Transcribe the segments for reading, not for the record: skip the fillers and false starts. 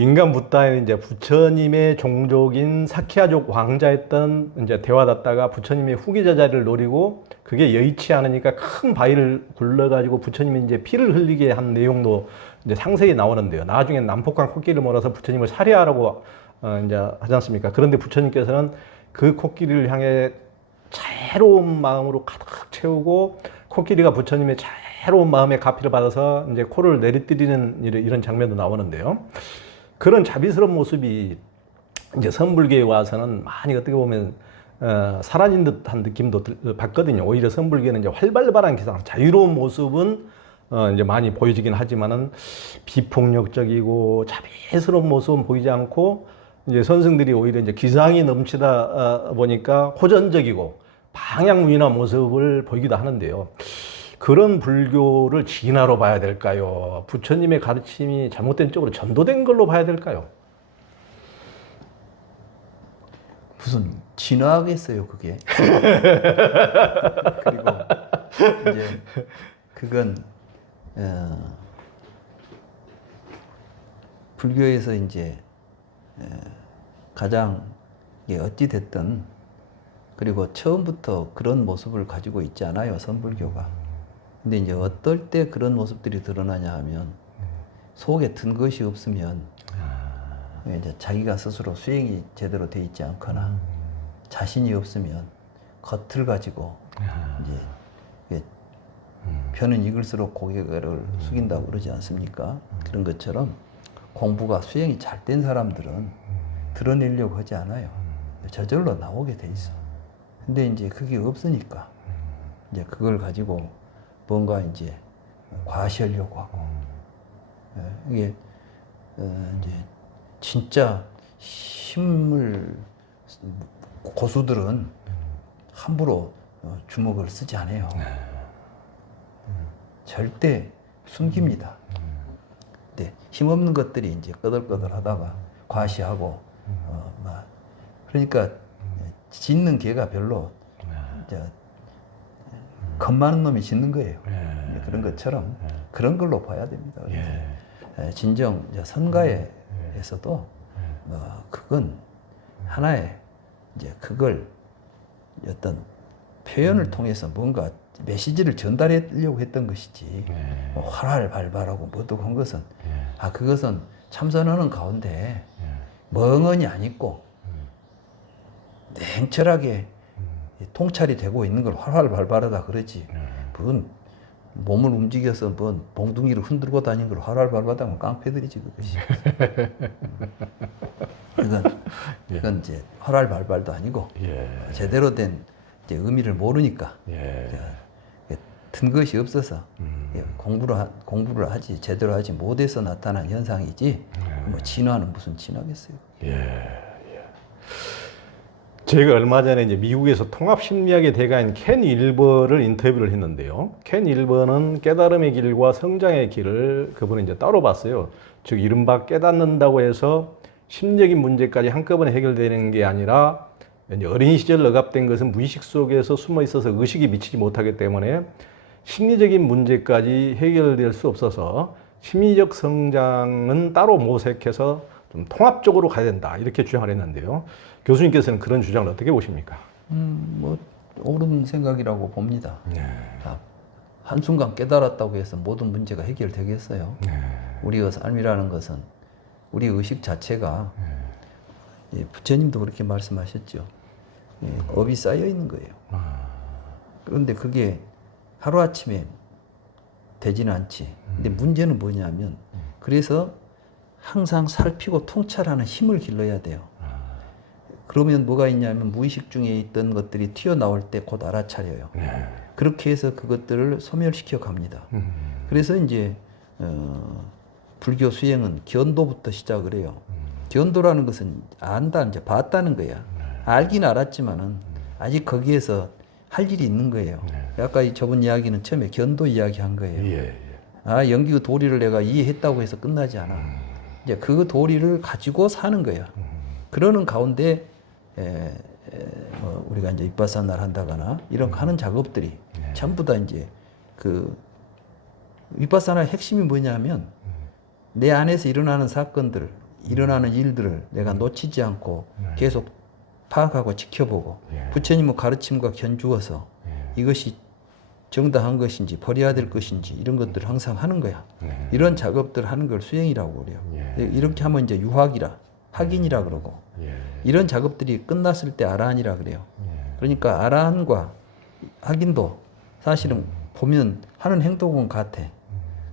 인간 붓다에는 이제 부처님의 종족인 사키야족 왕자였던 이제 대화다다가 부처님의 후계자 자리를 노리고 그게 여의치 않으니까 큰 바위를 굴러가지고 부처님이 이제 피를 흘리게 한 내용도 이제 상세히 나오는데요. 나중에 난폭한 코끼리를 몰아서 부처님을 살해하라고 이제 하지 않습니까? 그런데 부처님께서는 그 코끼리를 향해 자애로운 마음으로 가득 채우고 코끼리가 부처님의 자애로운 마음의 가피를 받아서 이제 코를 내리뜨리는 이런 장면도 나오는데요. 그런 자비스러운 모습이 이제 선불교에 와서는 많이 어떻게 보면 사라진 듯한 느낌도 받거든요. 오히려 선불교는 이제 활발한 기상, 자유로운 모습은 이제 많이 보여지긴 하지만은 비폭력적이고 자비스러운 모습은 보이지 않고 이제 선생들이 오히려 이제 기상이 넘치다 보니까 호전적이고 방향무인한 모습을 보이기도 하는데요. 그런 불교를 진화로 봐야 될까요? 부처님의 가르침이 잘못된 쪽으로 전도된 걸로 봐야 될까요? 무슨 진화하겠어요, 그게. 그리고 이제 그건 불교에서 이제 가장 어찌 됐든 그리고 처음부터 그런 모습을 가지고 있지 않아요, 선불교가. 근데 이제 어떨 때 그런 모습들이 드러나냐 하면 속에 든 것이 없으면 이제 자기가 스스로 수행이 제대로 돼 있지 않거나 자신이 없으면 겉을 가지고 이제 편은 익을수록 고개를 숙인다고 그러지 않습니까? 그런 것처럼 공부가 수행이 잘 된 사람들은 드러내려고 하지 않아요. 저절로 나오게 돼 있어. 근데 이제 그게 없으니까 이제 그걸 가지고 뭔가 이제 과시하려고 하고 이게 이제 진짜 힘을 고수들은 함부로 주먹을 쓰지 않아요. 절대 숨깁니다. 근데 힘없는 것들이 이제 꺼들꺼들하다가 과시하고 막 그러니까 짖는 개가 별로 이제 겁 많은 놈이 짖는 거예요. 그런 것처럼 그런 걸로 봐야 됩니다. 진정 선가에서도 그건 하나의 이제 그걸 어떤 표현을 통해서 뭔가 메시지를 전달하려고 했던 것이지 뭐 활활발발하고 뭐독한 것은 그것은 참선하는 가운데 멍하니 안 있고 냉철하게 통찰이 되고 있는 걸 활활발발하다 그러지. 그건 몸을 움직여서 뭐 몽둥이를 흔들고 다니는 걸 활활발발하면 깡패들이지 그것이. 그건 이제 활활발발도 아니고 제대로 된 이제 의미를 모르니까 든 것이 없어서 공부를 하지 제대로 하지 못해서 나타난 현상이지. 뭐 진화는 무슨 진화겠어요. 제가 얼마 전에 이제 미국에서 통합심리학의 대가인 켄 윌버를 인터뷰를 했는데요. 켄 윌버는 깨달음의 길과 성장의 길을 그분은 이제 따로 봤어요. 즉 이른바 깨닫는다고 해서 심리적인 문제까지 한꺼번에 해결되는 게 아니라 이제 어린 시절 억압된 것은 무의식 속에서 숨어 있어서 의식이 미치지 못하기 때문에 심리적인 문제까지 해결될 수 없어서 심리적 성장은 따로 모색해서 좀 통합적으로 가야 된다 이렇게 주장을 했는데요. 교수님께서는 그런 주장을 어떻게 보십니까? 뭐 옳은 생각이라고 봅니다. 한순간 깨달았다고 해서 모든 문제가 해결되겠어요. 우리의 삶이라는 것은 우리 의식 자체가 부처님도 그렇게 말씀하셨죠. 업이 쌓여 있는 거예요. 그런데 그게 하루아침에 되지는 않지. 근데 문제는 뭐냐면 그래서 항상 살피고 통찰하는 힘을 길러야 돼요. 그러면 뭐가 있냐면 무의식 중에 있던 것들이 튀어나올 때 곧 알아차려요. 그렇게 해서 그것들을 소멸시켜 갑니다. 그래서 이제 불교 수행은 견도부터 시작을 해요. 견도라는 것은 안다, 이제 봤다는 거야. 알긴 알았지만은 아직 거기에서 할 일이 있는 거예요. 아까 저번 이야기는 처음에 견도 이야기 한 거예요. 연기 그 도리를 내가 이해했다고 해서 끝나지 않아. 이제 그 도리를 가지고 사는 거야. 그러는 가운데 뭐 우리가 이제 윗바사나를 한다거나 이런 하는 작업들이 전부 다 이제 그 윗바사나의 핵심이 뭐냐면 내 안에서 일어나는 사건들, 일어나는 일들을 내가 놓치지 않고 네. 계속 파악하고 지켜보고 예. 부처님의 가르침과 견주어서 예. 이것이 정당한 것인지 버려야 될 것인지 이런 것들을 항상 하는 거야. 네. 이런 작업들 하는 걸 수행이라고 그래요. 예. 이렇게 하면 이제 유학이라 학인이라 그러고 예. 이런 작업들이 끝났을 때 아라한이라 그래요. 예. 그러니까 아라한과 학인도 사실은 보면 하는 행동은 같아.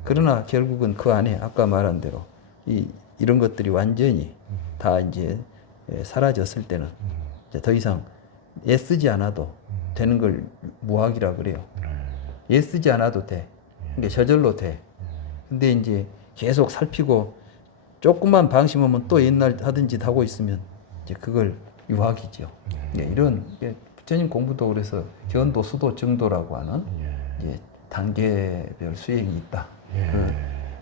그러나 결국은 그 안에 아까 말한 대로 이런 것들이 완전히 다 이제 사라졌을 때는 이제 더 이상 애쓰지 않아도 되는 걸 무학이라 그래요. 애쓰지 않아도 돼. 그러니까 저절로 돼. 근데 이제 계속 살피고 조금만 방심하면 또 옛날 하던 짓 하고 있으면 이제 그걸 유학이죠. 이런 부처님 공부도 그래서 견도, 수도, 정도라고 하는 이제 단계별 수행이 있다.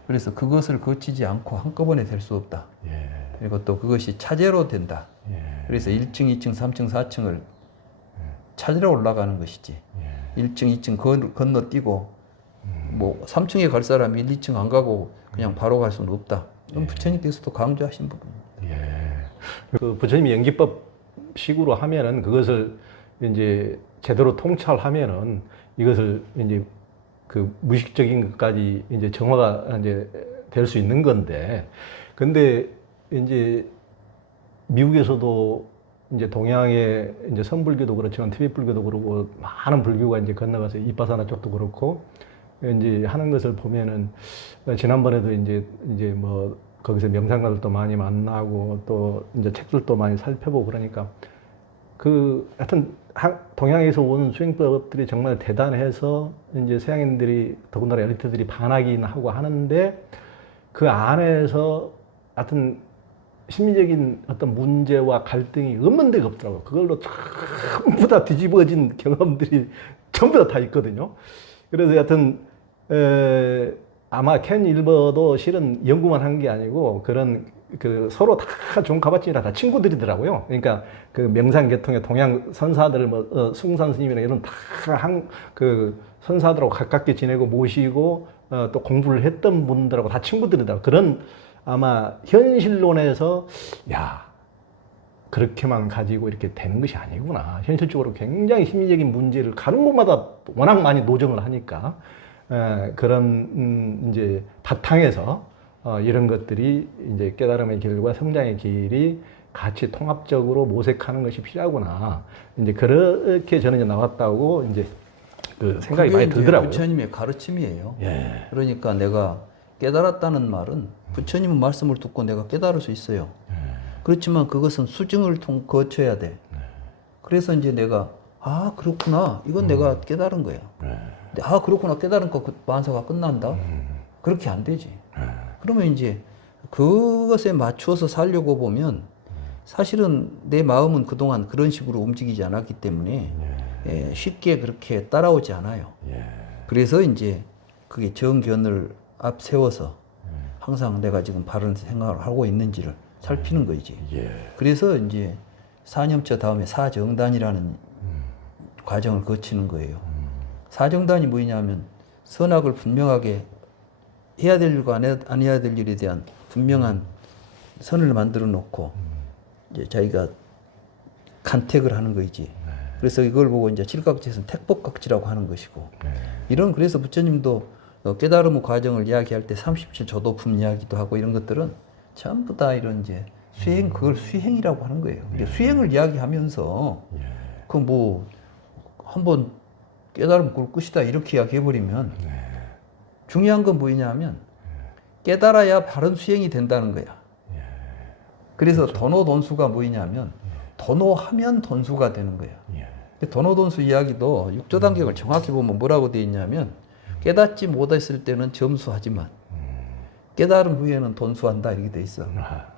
그래서 그것을 거치지 않고 한꺼번에 될 수 없다. 그리고 또 그것이 차제로 된다. 그래서 1층, 2층, 3층, 4층을 찾으러 올라가는 것이지. 1층, 2층 건너뛰고 뭐 3층에 갈 사람이 1, 2층 안 가고 그냥 바로 갈 수는 없다. 그럼 부처님께서도 강조하신 부분입니다. 그 부처님이 연기법식으로 하면은 그것을 이제 제대로 통찰하면은 이것을 이제 그 무의식적인 것까지 이제 정화가 이제 될 수 있는 건데, 근데 이제 미국에서도 이제 동양의 이제 선불교도 그렇지만 티베트 불교도 그렇고 많은 불교가 이제 건너가서 이빠사나 쪽도 그렇고 이제 하는 것을 보면은 지난번에도 이제 뭐 거기서 명상가들도 많이 만나고 또 이제 책들도 많이 살펴보고 그러니까 그 하여튼 동양에서 온 수행법들이 정말 대단해서 이제 서양인들이 더군다나 엘리트들이 반하긴 하고 하는데 그 안에서 하여튼 심리적인 어떤 문제와 갈등이 없는 데가 없더라고요. 그걸로 전부 다 뒤집어진 경험들이 전부 다 있거든요. 그래서 하여튼 아마 켄 일버도 실은 연구만 한 게 아니고 그런 그 서로 다 종가바치라 다 친구들이더라고요. 그러니까 그 명상 계통의 동양 선사들 뭐 숭산 스님이나 이런 다 그 선사들하고 가깝게 지내고 모시고 또 공부를 했던 분들하고 다 친구들이다. 그런 아마 현실론에서 야 그렇게만 가지고 이렇게 되는 것이 아니구나. 현실적으로 굉장히 심리적인 문제를 가는 곳마다 워낙 많이 노정을 하니까 그런 이제 바탕에서 이런 것들이 이제 깨달음의 길과 성장의 길이 같이 통합적으로 모색하는 것이 필요하구나. 이제 그렇게 저는 이제 나왔다고 이제 그 생각이 많이 들더라고요. 부처님의 가르침이에요. 예. 그러니까 내가 깨달았다는 말은 부처님의 말씀을 듣고 내가 깨달을 수 있어요. 그렇지만 그것은 수증을 거쳐야 돼. 그래서 이제 내가 아 그렇구나 이건 내가 깨달은 거야. 아 그렇구나 깨달은 거 그 만사가 끝난다. 그렇게 안 되지. 그러면 이제 그것에 맞추어서 살려고 보면 사실은 내 마음은 그동안 그런 식으로 움직이지 않았기 때문에 쉽게 그렇게 따라오지 않아요. 그래서 이제 그게 정견을 앞세워서 항상 내가 지금 바른 생각을 하고 있는지를 살피는 거지. 그래서 이제 사념처 다음에 사정단이라는 과정을 거치는 거예요. 사정단이 뭐냐면 선악을 분명하게 해야 될 일과 안 해야 될 일에 대한 분명한 선을 만들어 놓고 이제 자기가 간택을 하는 거이지. 그래서 이걸 보고 이제 칠각지에서는 택법각지라고 하는 것이고 이런 그래서 부처님도 깨달음의 과정을 이야기할 때 37조도품 이야기도 하고 이런 것들은 전부 다 이런 이제 수행 그걸 수행이라고 하는 거예요. 이제 수행을 이야기하면서 그 뭐 한번 깨달음 그걸 끝이다 이렇게 이야기해버리면 중요한 건 뭐냐면 깨달아야 바른 수행이 된다는 거야. 그래서 도노돈수가 뭐냐면 도노하면 돈수가 되는 거야. 도노돈수 이야기도 6조 단계를 정확히 보면 뭐라고 되어 있냐면 깨닫지 못했을 때는 점수하지만 깨달은 후에는 돈수한다 이렇게 돼 있어.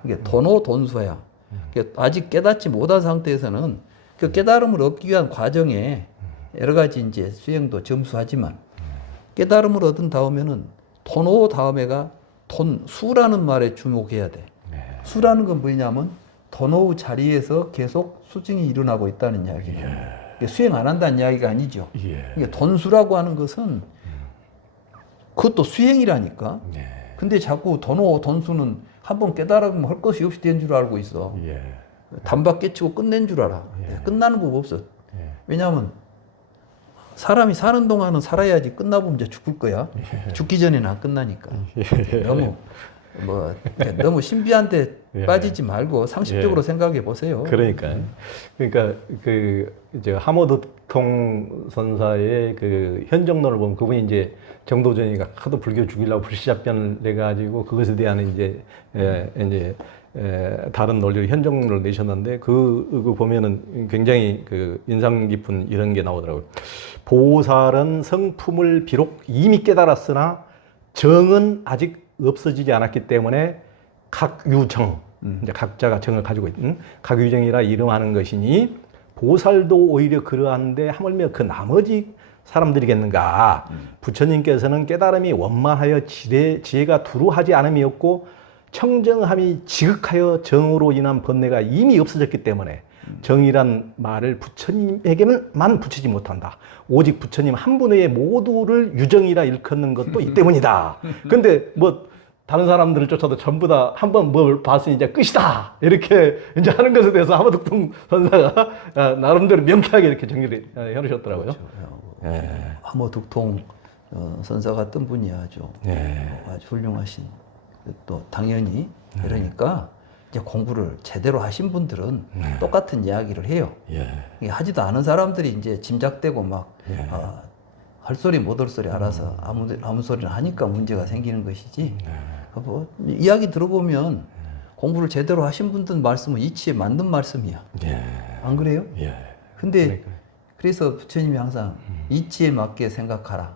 이게 도노돈수야. 아직 깨닫지 못한 상태에서는 그 깨달음을 얻기 위한 과정에 여러 가지 이제 수행도 점수하지만 깨달음을 얻은 다음에는 도노 다음에가 수라는 말에 주목해야 돼. 수라는 건 뭐냐면 도노의 자리에서 계속 수증이 일어나고 있다는 이야기예요. 수행 안 한다는 이야기가 아니죠. 이게 돈수라고 하는 것은 그것도 수행이라니까. 근데 자꾸 돈수는 한번 깨달으면 할 것이 없이 된 줄 알고 있어. 예. 단박 깨치고 끝낸 줄 알아. 끝나는 법 없어. 예. 왜냐하면 사람이 사는 동안은 살아야지 끝나보면 이제 죽을 거야. 죽기 전에는 안 끝나니까. 너무 신비한데 예. 빠지지 말고 상식적으로 생각해 보세요. 그러니까 그 이제 하모드통 선사의 그 현정론을 보면 그분이 이제 정도전이가 하도 불교 죽이려고 불시잡견을 내 가지고 그것에 대한 이제 다른 논리로 현정론을 내셨는데 그 보면은 굉장히 그 인상 깊은 이런 게 나오더라고요. 보살은 성품을 비록 이미 깨달았으나 정은 아직 없어지지 않았기 때문에 각유정, 이제 각자가 정을 가지고 있는 각유정이라 이름하는 것이니 보살도 오히려 그러한데 하물며 그 나머지 사람들이겠는가. 부처님께서는 깨달음이 원만하여 지혜가 두루하지 않음이었고 청정함이 지극하여 정으로 인한 번뇌가 이미 없어졌기 때문에 정이란 말을 부처님에게만 붙이지 못한다. 오직 부처님 한 분의 모두를 유정이라 일컫는 것도 이 때문이다. 근데 뭐 다른 사람들을 쫓아도 전부 다 한 번 뭘 봤으니 이제 끝이다. 이렇게 이제 하는 것에 대해서 하모득통 선사가 나름대로 명쾌하게 이렇게 정리를 해놓으셨더라고요. 그렇죠. 하모득통 선사 같은 분이 아주 훌륭하신 또 당연히 그러니까 이제 공부를 제대로 하신 분들은 똑같은 이야기를 해요. 이게 하지도 않은 사람들이 이제 짐작되고 막 할 소리 못 할 소리 알아서 아무 소리나 하니까 문제가 생기는 것이지. 뭐 이야기 들어보면 공부를 제대로 하신 분들 말씀은 이치에 맞는 말씀이야. 안 그래요? 근데 그래서 부처님이 항상 이치에 맞게 생각하라.